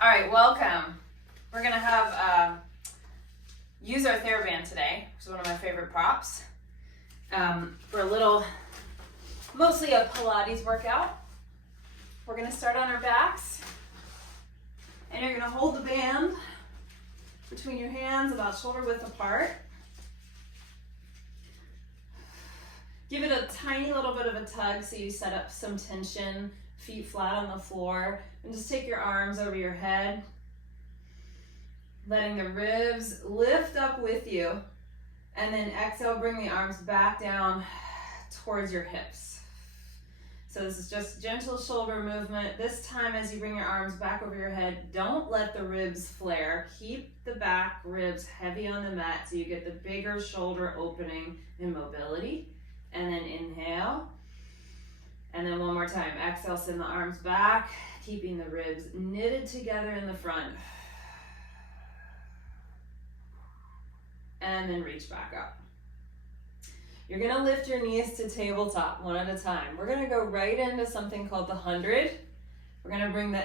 All right, welcome. We're gonna have use our Theraband today, which is one of my favorite props. For a little, mostly a Pilates workout. We're gonna start on our backs, and you're gonna hold the band between your hands about shoulder width apart. Give it a tiny little bit of a tug so you set up some tension, feet flat on the floor, and just take your arms over your head, letting the ribs lift up with you, and then exhale, bring the arms back down towards your hips. So this is just gentle shoulder movement. This time as you bring your arms back over your head, don't let the ribs flare. Keep the back ribs heavy on the mat so you get the bigger shoulder opening and mobility. And then inhale. And then one more time. Exhale, send the arms back, keeping the ribs knitted together in the front. And then reach back up. You're gonna lift your knees to tabletop one at a time. We're gonna go right into something called the 100. We're gonna bring the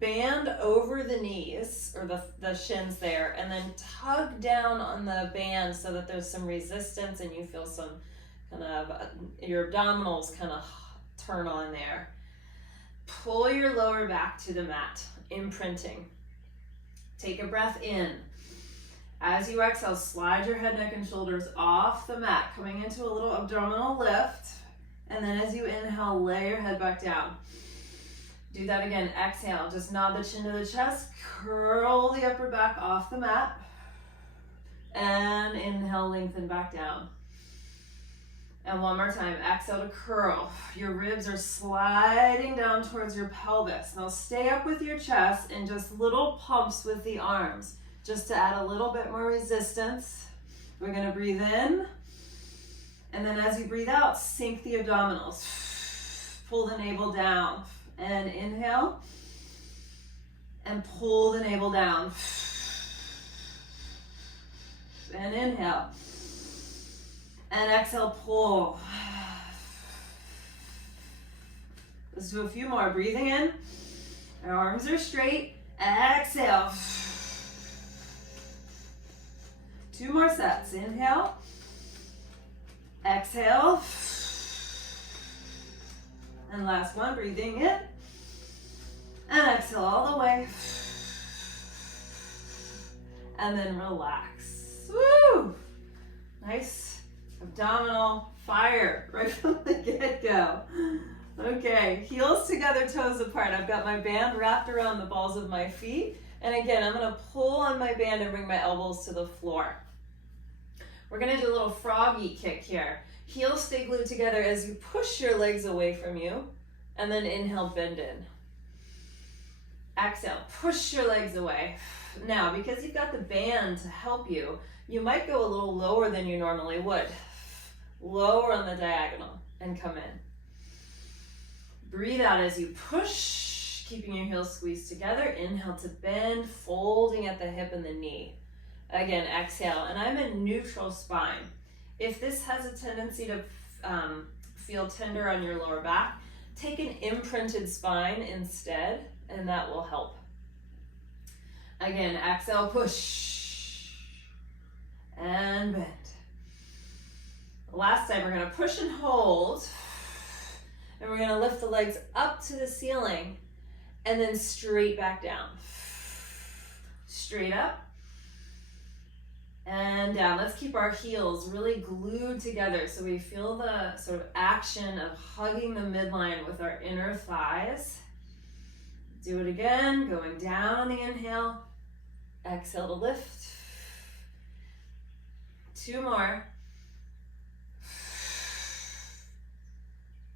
band over the knees, or the shins there, and then tug down on the band so that there's some resistance and you feel some kind of, your abdominals kind of turn on there. Pull your lower back to the mat, imprinting. Take a breath in. As you exhale, slide your head, neck, and shoulders off the mat, coming into a little abdominal lift. And then as you inhale, lay your head back down. Do that again. Exhale, just nod the chin to the chest, curl the upper back off the mat, and inhale, lengthen back down. And one more time, exhale to curl. Your ribs are sliding down towards your pelvis. Now stay up with your chest and just little pumps with the arms, just to add a little bit more resistance. We're gonna breathe in, and then as you breathe out, sink the abdominals. Pull the navel down. And inhale, and pull the navel down. And inhale. And exhale, pull. Let's do a few more. Breathing in. Our arms are straight. Exhale. 2 more sets. Inhale. Exhale. And last one, breathing in, and exhale all the way, and then relax. Woo! Nice abdominal fire right from the get-go. Okay, heels together, toes apart. I've got my band wrapped around the balls of my feet, and again, I'm gonna pull on my band and bring my elbows to the floor. We're gonna do a little froggy kick here. Heels stay glued together as you push your legs away from you, and then inhale, bend in. Exhale, push your legs away. Now, because you've got the band to help you, you might go a little lower than you normally would. Lower on the diagonal and come in. Breathe out as you push, keeping your heels squeezed together. Inhale to bend, folding at the hip and the knee. Again, exhale, and I'm in neutral spine. If this has a tendency to feel tender on your lower back, take an imprinted spine instead, and that will help. Again, exhale, push, and bend. Last time, we're gonna push and hold, and we're gonna lift the legs up to the ceiling, and then straight back down. Straight up, and down. Let's keep our heels really glued together so we feel the sort of action of hugging the midline with our inner thighs. Do it again, going down on the inhale. Exhale to lift. 2 more.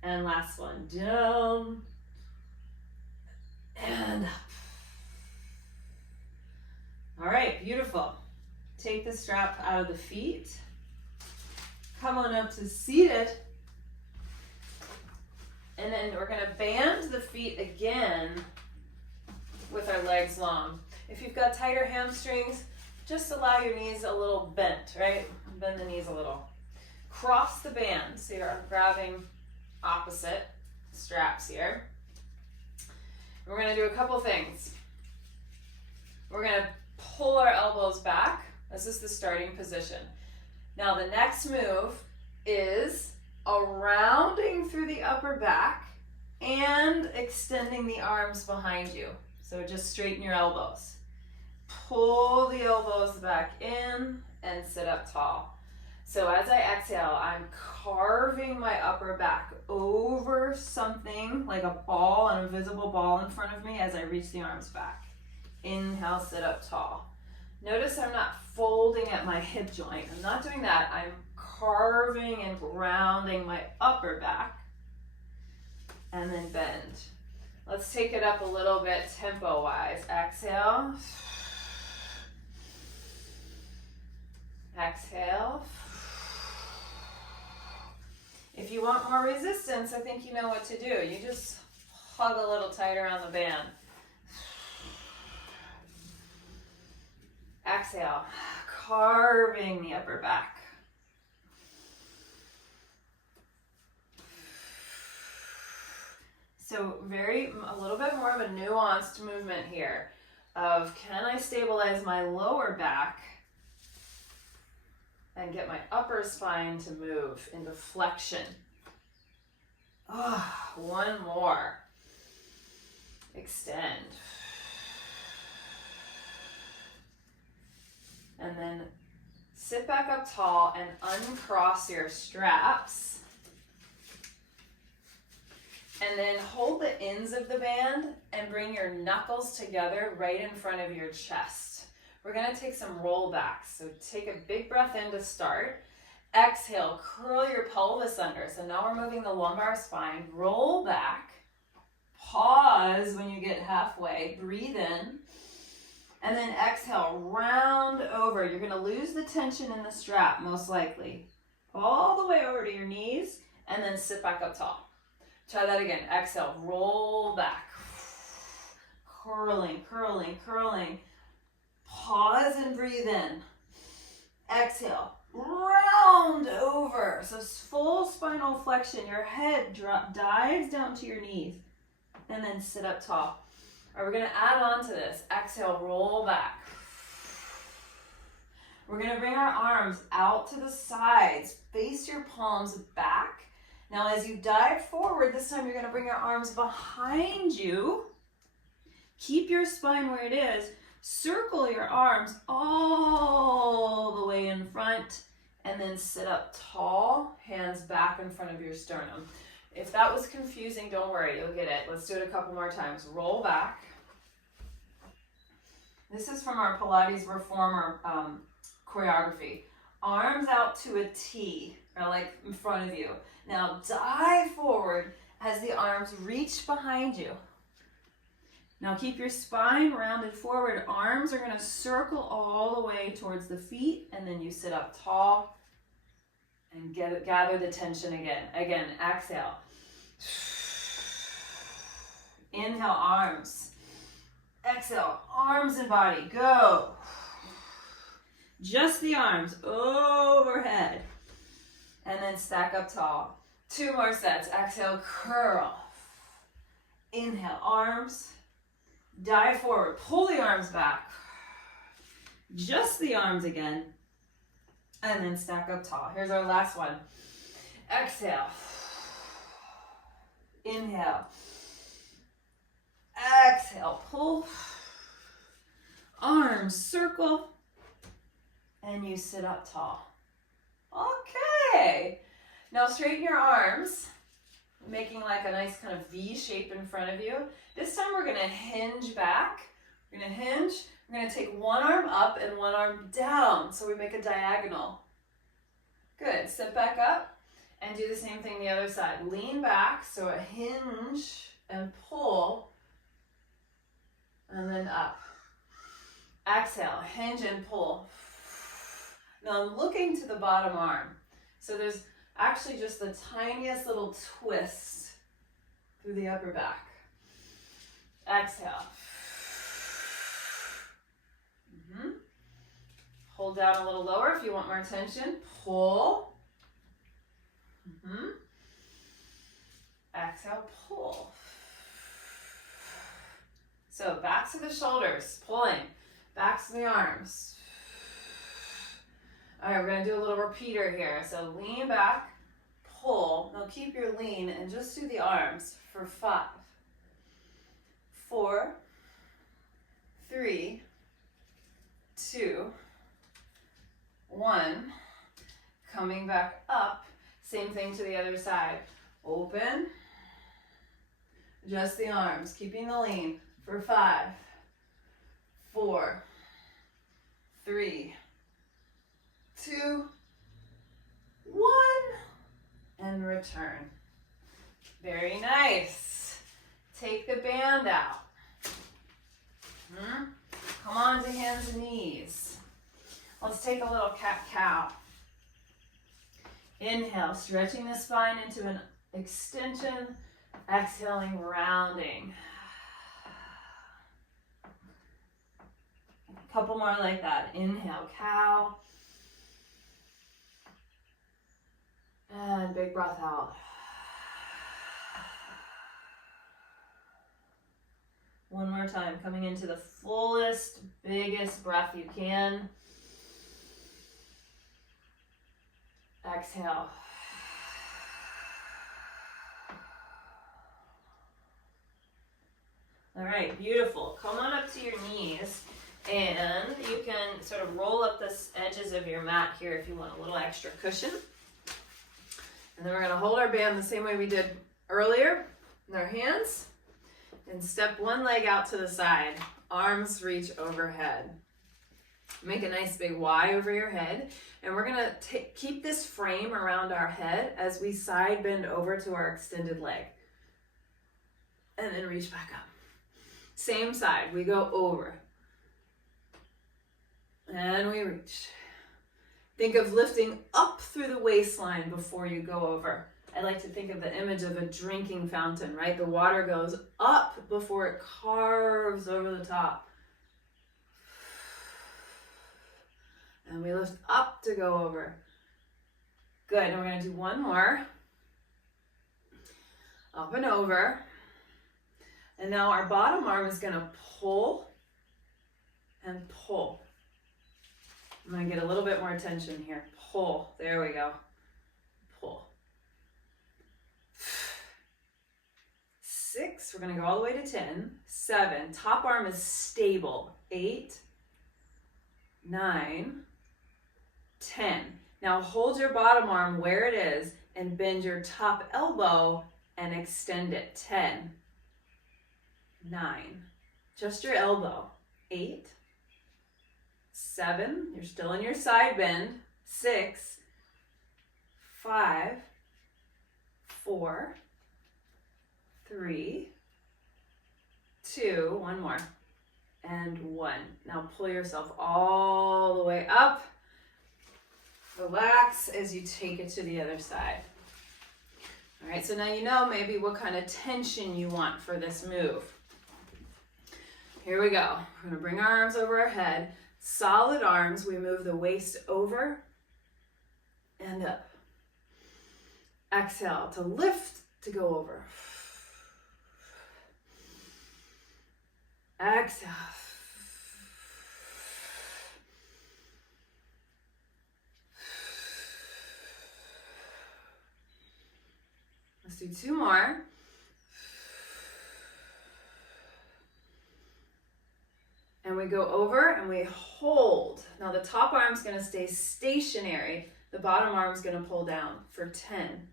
And last one, down and up. All right, beautiful. Take the strap out of the feet. Come on up to seated. And then we're gonna band the feet again with our legs long. If you've got tighter hamstrings, just allow your knees a little bent, right? Bend the knees a little. Cross the band, so you're grabbing opposite straps here. We're gonna do a couple things. We're gonna pull our elbows back. This is the starting position. Now the next move is a rounding through the upper back and extending the arms behind you. So just straighten your elbows. Pull the elbows back in and sit up tall. So as I exhale, I'm carving my upper back over something like a ball, an invisible ball in front of me as I reach the arms back. Inhale, sit up tall. Notice I'm not folding at my hip joint. I'm not doing that. I'm carving and grounding my upper back. And then bend. Let's take it up a little bit tempo-wise. Exhale. Exhale. If you want more resistance, I think you know what to do. You just hug a little tighter on the band. Exhale, carving the upper back. So a little bit more of a nuanced movement here of, can I stabilize my lower back and get my upper spine to move into flexion? One more. Extend. And then sit back up tall and uncross your straps. And then hold the ends of the band and bring your knuckles together right in front of your chest. We're gonna take some rollbacks. So take a big breath in to start. Exhale, curl your pelvis under. So now we're moving the lumbar spine. Roll back. Pause when you get halfway. Breathe in. And then exhale, round over. You're gonna lose the tension in the strap, most likely. All the way over to your knees, and then sit back up tall. Try that again. Exhale, roll back. Curling, curling, curling. Pause and breathe in. Exhale, round over. So full spinal flexion. Your head dives down to your knees, and then sit up tall. All right, we're gonna add on to this. Exhale, roll back. We're gonna bring our arms out to the sides. Face your palms back. Now as you dive forward, this time you're gonna bring your arms behind you. Keep your spine where it is. Circle your arms all the way in front, and then sit up tall, hands back in front of your sternum. If that was confusing, don't worry, you'll get it. Let's do it a couple more times. Roll back. This is from our Pilates reformer choreography. Arms out to a T, or like in front of you. Now dive forward as the arms reach behind you. Now keep your spine rounded forward. Arms are gonna circle all the way towards the feet, and then you sit up tall and gather the tension again. Again, exhale. Inhale, arms. Exhale, arms and body, go. Just the arms overhead. And then stack up tall. 2 more sets. Exhale, curl. Inhale, arms. Dive forward, pull the arms back. Just the arms again. And then stack up tall. Here's our last one. Exhale. Inhale. Exhale, pull. Arms circle. And you sit up tall. Okay. Now straighten your arms, making like a nice kind of V shape in front of you. This time we're gonna hinge back. We're gonna hinge. We're gonna take one arm up and one arm down. So we make a diagonal. Good, sit back up and do the same thing the other side. Lean back, so a hinge and pull, and then up. Exhale, hinge and pull. Now I'm looking to the bottom arm. So there's actually just the tiniest little twist through the upper back. Exhale. Hold down a little lower if you want more tension. Pull. Exhale, pull. So backs of the shoulders, pulling, backs of the arms. All right, we're gonna do a little repeater here. So lean back, pull. Now keep your lean and just do the arms for 5, 4, 3, 2, 1. Coming back up. Same thing to the other side. Open. Just the arms, keeping the lean for 5, 4, 3, 2, 1, and return. Very nice. Take the band out. Come on to hands and knees. Let's take a little cat-cow. Inhale, stretching the spine into an extension. Exhaling, rounding. A couple more like that. Inhale, cow. And big breath out. One more time, coming into the fullest, biggest breath you can. Exhale. All right, beautiful. Come on up to your knees, and you can sort of roll up the edges of your mat here if you want a little extra cushion. And then we're going to hold our band the same way we did earlier in our hands, and step one leg out to the side. Arms reach overhead. Make a nice big Y over your head, and we're going to keep this frame around our head as we side bend over to our extended leg, and then reach back up. Same side, we go over, and we reach. Think of lifting up through the waistline before you go over. I like to think of the image of a drinking fountain, right? The water goes up before it carves over the top. And we lift up to go over. Good, and we're gonna do one more. Up and over. And now our bottom arm is gonna pull and pull. I'm gonna get a little bit more tension here. Pull, there we go. Pull. 6, we're gonna go all the way to 10. 7, top arm is stable. 8, 9, 10. Now hold your bottom arm where it is and bend your top elbow and extend it. 10, 9, just your elbow. 8, 7, you're still in your side bend. 6, 5, 4, 3, 2, one more, and 1. Now pull yourself all the way up. Relax as you take it to the other side. All right, so now you know maybe what kind of tension you want for this move. Here we go. We're gonna bring our arms over our head. Solid arms, we move the waist over and up. Exhale to lift, to go over. Exhale. Let's do 2 more. And we go over and we hold. Now the top arm's gonna stay stationary. The bottom arm's gonna pull down for 10,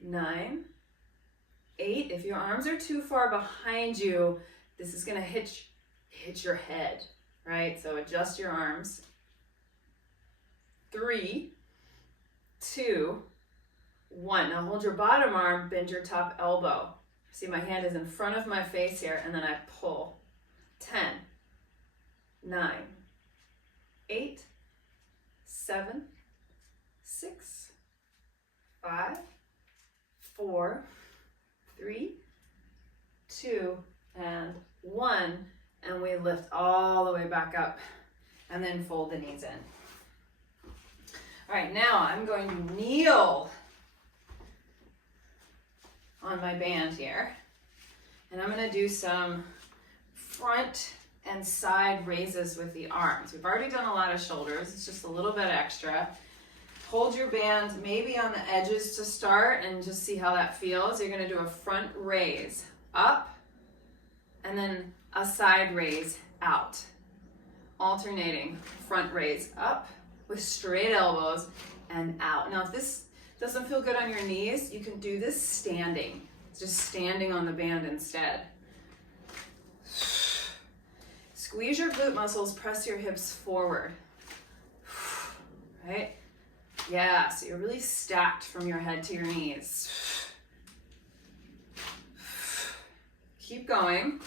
9, 8. If your arms are too far behind you, this is gonna hit your head, right? So adjust your arms. 3, 2, 1. Now hold your bottom arm, bend your top elbow. See, my hand is in front of my face here, and then I pull. 10, 9, 8, 7, 6, 5, 4, 3, 2, and 1. And we lift all the way back up and then fold the knees in. All right, now I'm going to kneel on my band here. And I'm going to do some front and side raises with the arms. We've already done a lot of shoulders. It's just a little bit extra. Hold your band maybe on the edges to start and just see how that feels. You're gonna do a front raise up and then a side raise out. Alternating front raise up with straight elbows and out. Now if this doesn't feel good on your knees, you can do this standing. Just standing on the band instead. Squeeze your glute muscles, press your hips forward. Right? Yeah, so you're really stacked from your head to your knees. Keep going.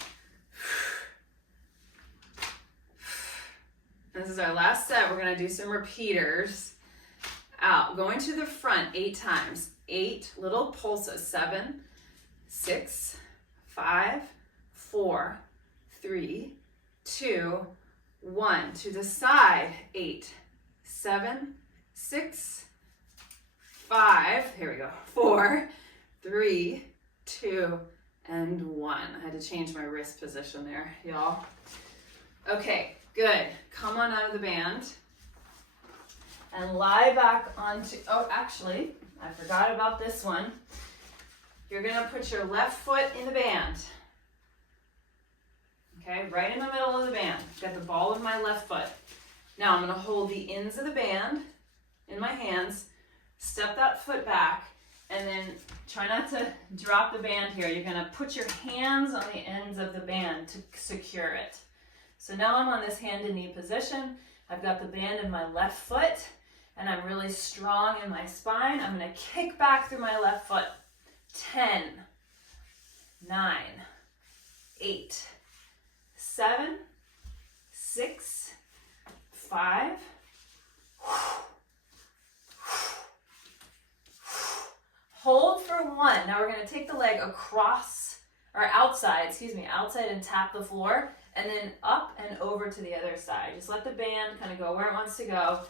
This is our last set. We're gonna do some repeaters. Out, going to the front 8 times. 8 little pulses. 7, 6, 5, 4, 3, 2, 1. To the side, 8, 7, 6, 5, here we go, 4, 3, 2, and 1. I had to change my wrist position there, y'all. Okay, good. Come on out of the band and lie back onto, oh, actually, I forgot about this one. You're gonna put your left foot in the band. Okay, right in the middle of the band. Got the ball of my left foot. Now I'm gonna hold the ends of the band in my hands, step that foot back, and then try not to drop the band here. You're gonna put your hands on the ends of the band to secure it. So now I'm on this hand and knee position. I've got the band in my left foot, and I'm really strong in my spine. I'm gonna kick back through my left foot. 10, 9, 8, 7, 6, 5, hold for 1. Now we're gonna take the leg across, or outside and tap the floor, and then up and over to the other side. Just let the band kind of go where it wants to go,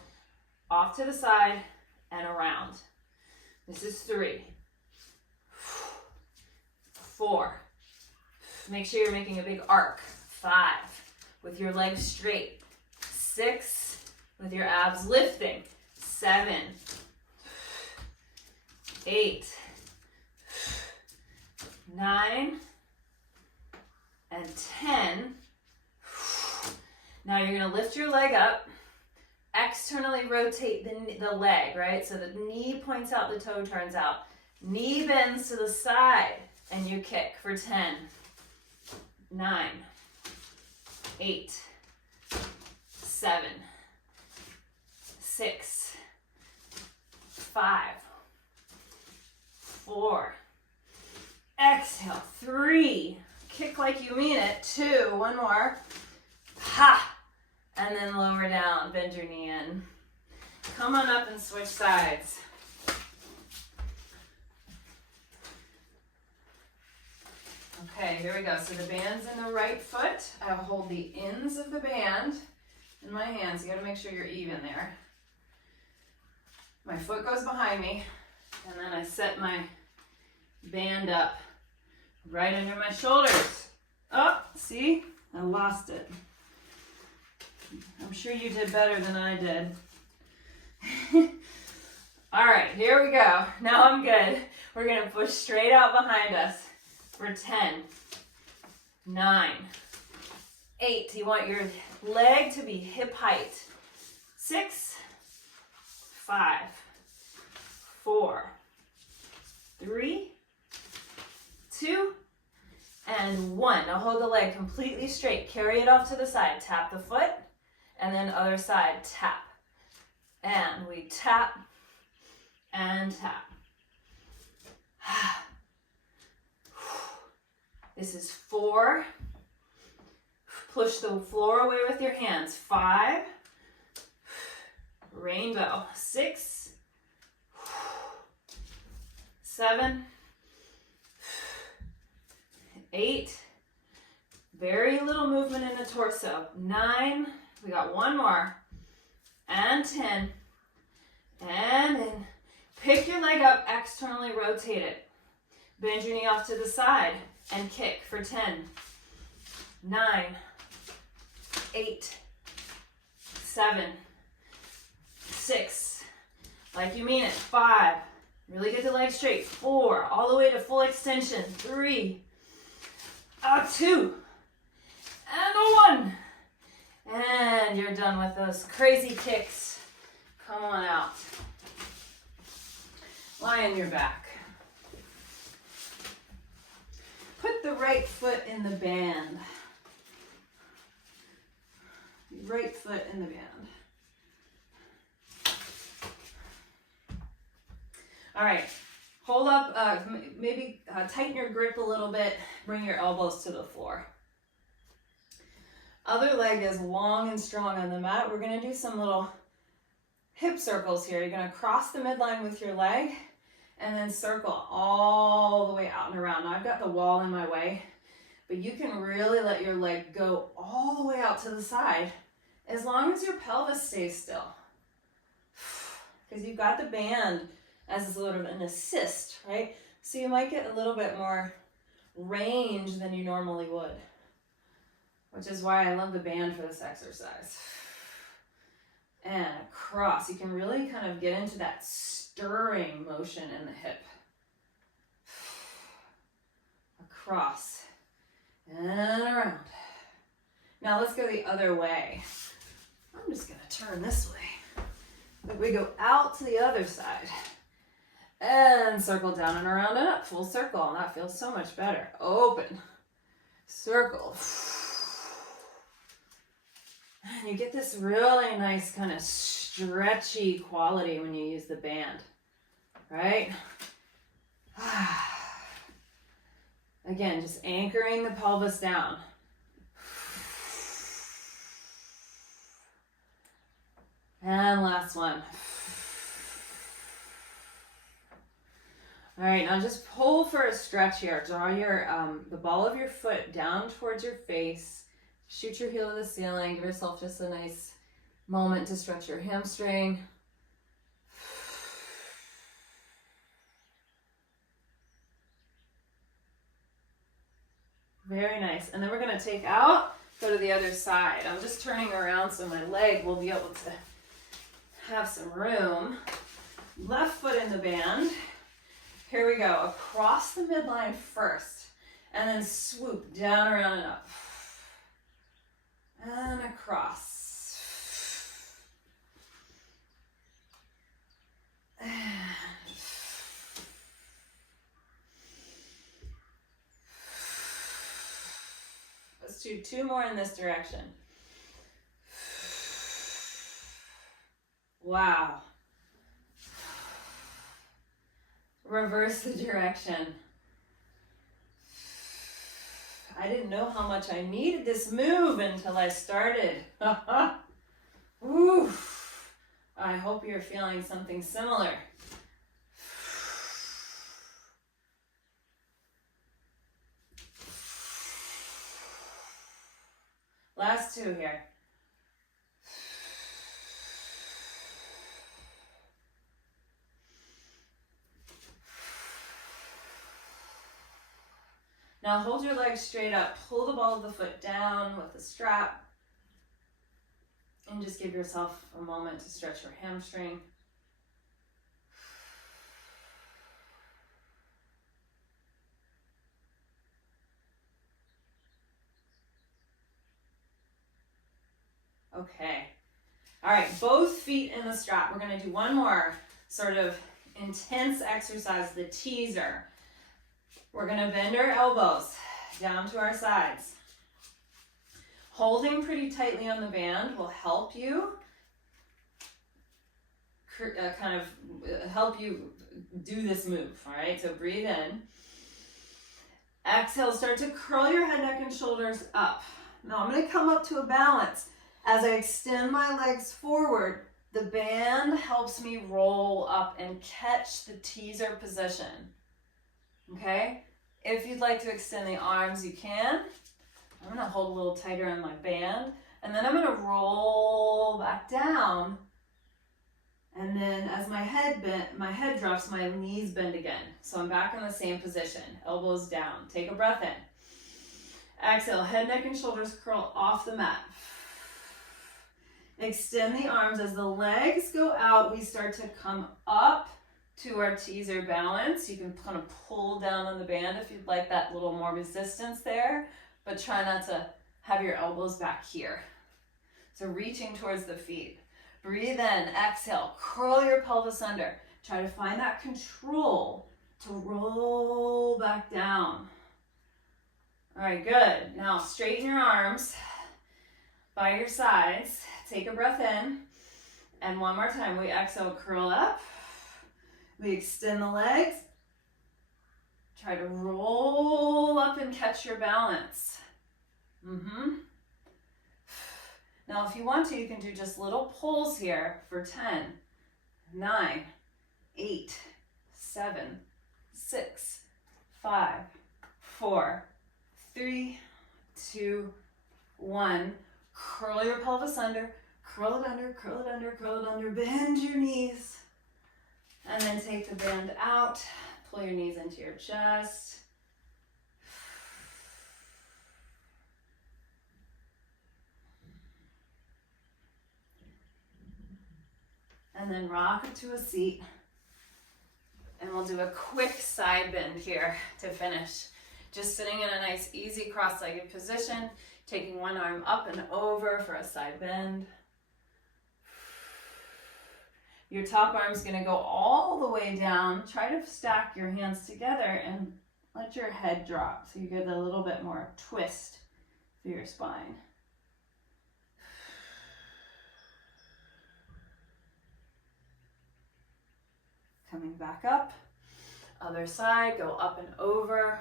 off to the side and around. This is 3, 4. Make sure you're making a big arc. 5, with your legs straight. 6, with your abs lifting. 7, 8, 9, and 10. Now you're gonna lift your leg up, externally rotate the leg, right? So the knee points out, the toe turns out. Knee bends to the side, and you kick for 10, 9, 8, 7, 6, 5, 4, exhale, 3, kick like you mean it, 2, one more, ha, and then lower down, bend your knee in. Come on up and switch sides. Okay, here we go. So the band's in the right foot. I hold the ends of the band in my hands. You gotta make sure you're even there. My foot goes behind me, and then I set my band up right under my shoulders. Oh, see? I lost it. I'm sure you did better than I did. All right, here we go. Now I'm good. We're gonna push straight out behind us for 10, 9, 8. You want your leg to be hip height. 6, 5, 4, 3, 2, and 1. Now hold the leg completely straight. Carry it off to the side. Tap the foot, and then other side, tap. And we tap and tap. This is 4. Push the floor away with your hands. 5. Rainbow. 6. 7. 8. Very little movement in the torso. 9. We got one more. And 10. And then pick your leg up, externally rotate it. Bend your knee off to the side and kick for 10, 9, 8, 7, 6, like you mean it, 5, really get the legs straight, 4, all the way to full extension, 3, 2, and 1. And you're done with those crazy kicks. Come on out. Lie on your back. Put the right foot in the band. Right foot in the band. All right, hold up, maybe tighten your grip a little bit, bring your elbows to the floor. Other leg is long and strong on the mat. We're gonna do some little hip circles here. You're gonna cross the midline with your leg and then circle all the way out and around. Now I've got the wall in my way, but you can really let your leg go all the way out to the side as long as your pelvis stays still. Because you've got the band as a sort of an assist, right? So you might get a little bit more range than you normally would, which is why I love the band for this exercise. And across, you can really kind of get into that stirring motion in the hip. Across and around. Now let's go the other way. I'm just gonna turn this way. But we go out to the other side. And circle down and around and up, full circle, and that feels so much better. Open, circle. And you get this really nice kind of stretchy quality when you use the band, right? Again, just anchoring the pelvis down. And last one. All right, now just pull for a stretch here. Draw your the ball of your foot down towards your face. Shoot your heel to the ceiling. Give yourself just a nice moment to stretch your hamstring. Very nice. And then we're going to take out, go to the other side. I'm just turning around so my leg will be able to have some room. Left foot in the band. Here we go, across the midline first, and then swoop down, around, and up. And across. Let's do 2 more in this direction. Wow. Reverse the direction. I didn't know how much I needed this move until I started. Woo. I hope you're feeling something similar. Last 2 here. Now hold your legs straight up, pull the ball of the foot down with the strap, and just give yourself a moment to stretch your hamstring. Okay. All right, both feet in the strap. We're going to do one more sort of intense exercise, the teaser. We're going to bend our elbows down to our sides. Holding pretty tightly on the band will help you help you do this move, all right? So breathe in. Exhale, start to curl your head, neck, and shoulders up. Now I'm going to come up to a balance. As I extend my legs forward, the band helps me roll up and catch the teaser position. Okay? If you'd like to extend the arms, you can. I'm going to hold a little tighter on my band, and then I'm going to roll back down. And then as my head drops, my knees bend again. So I'm back in the same position. Elbows down. Take a breath in. Exhale, head, neck, and shoulders curl off the mat. Extend the arms as the legs go out. We start to come up to our teaser balance. You can kind of pull down on the band if you'd like that little more resistance there, but try not to have your elbows back here. So reaching towards the feet. Breathe in, exhale, curl your pelvis under. Try to find that control to roll back down. All right, good. Now straighten your arms by your sides. Take a breath in. And one more time, we exhale, curl up. We extend the legs. Try to roll up and catch your balance. Now, if you want to, you can do just little pulls here for 10, 9, 8, 7, 6, 5, 4, 3, 2, 1. Curl your pelvis under, curl it under, curl it under, curl it under. Bend your knees. And then take the band out. Pull your knees into your chest. And then rock it to a seat. And we'll do a quick side bend here to finish. Just sitting in a nice, easy cross-legged position, taking one arm up and over for a side bend. Your top arm's gonna go all the way down. Try to stack your hands together and let your head drop so you get a little bit more twist through your spine. Coming back up, other side, go up and over.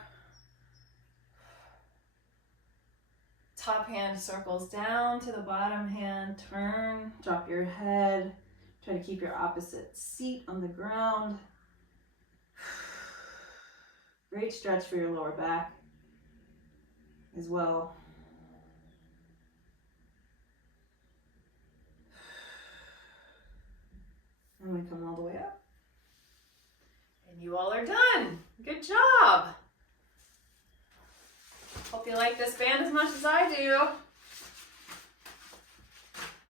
Top hand circles down to the bottom hand, turn, drop your head. Try to keep your opposite seat on the ground. Great stretch for your lower back as well. And we come all the way up. And you all are done. Good job. Hope you like this band as much as I do.